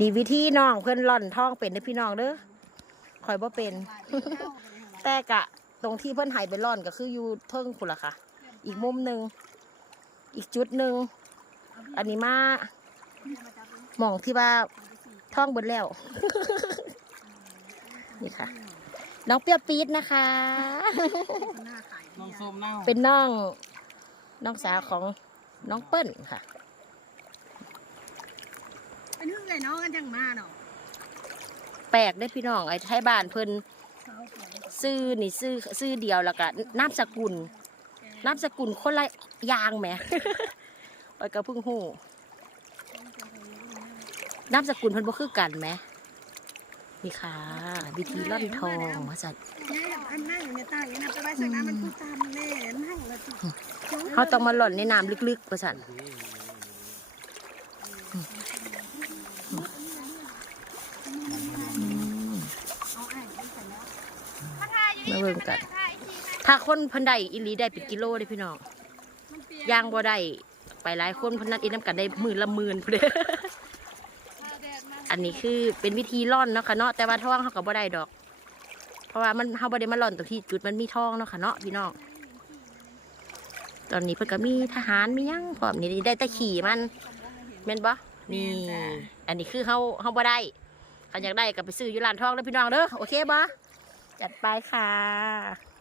นี่วิธีน้องเพื่อนร่อนท้องเป็นเด้อพี่น้องเด้อคอยบ่เป็น แต่กะ ตรงที่เพื่อนหายไปร่อนก็คืออยู่เทิงคุณล่ะค่ะ อีกมุมหนึ่งอีกจุดหนึ่งอันนี้มาหมองที่ว่าท้องเบิดแล้ว นี่ค่ะ น้องเปรี้ยวปี๊ดนะคะ น้องส้มเน่าเป็นน้อง น้องสาวของน้องเปิ้ลค่ะ เป็นหึ่งเลยเนาะกันจังมาเนาะแปลกได้อพี่น้องไอ้ไทยบ้านเพิ่นซื้อนี่ซื้อซื้อเดียวแล้วก็นามสกุลนามสกุลคนละอย่างแหม ไอ้ก็เพิ่งหู้นามสกุลเพิ่นบ่คือกันแหมนี่ค่ะ วิธีร่อนทองว่าจัดแม่อันนั่งอยู่ในใต้นะไปไว้สักน้ำมันพูดตามแม่นั่งแล้วจิเขาต้องมาหล่อนในน้ำลึกๆว่าจัด มาเบิ่งกัน ถ้าคนเพันได้อีหลีได้เป็นกิโลเลยพี่น้องย่างบ่ได้ไปหลายคนเพนนัดอีน้ำกันได้หมื่นละหมื่นพุ่นเด้ออันนี้คือเป็นวิธีร่อนเนาะค่ะเนาะแต่ว่าท่องเขาก็บ่ได้ดอก เพราะว่ามันเขาบ่ได้มาร่อนตรงที่จุดมันมีท่องเนาะค่ะเนาะพี่น้องตอนนี้เพิ่นก็มีทหารมีหยังพร้อมนี่ได้แต่ขี่มันแม่นบ่นี่อันนี้คือเขาเขาบ่ได้เขาอยากได้ก็ไปซื้ออยู่ร้านทองเด้อพี่น้องเด้อโอเคบ่ จัดไปค่ะ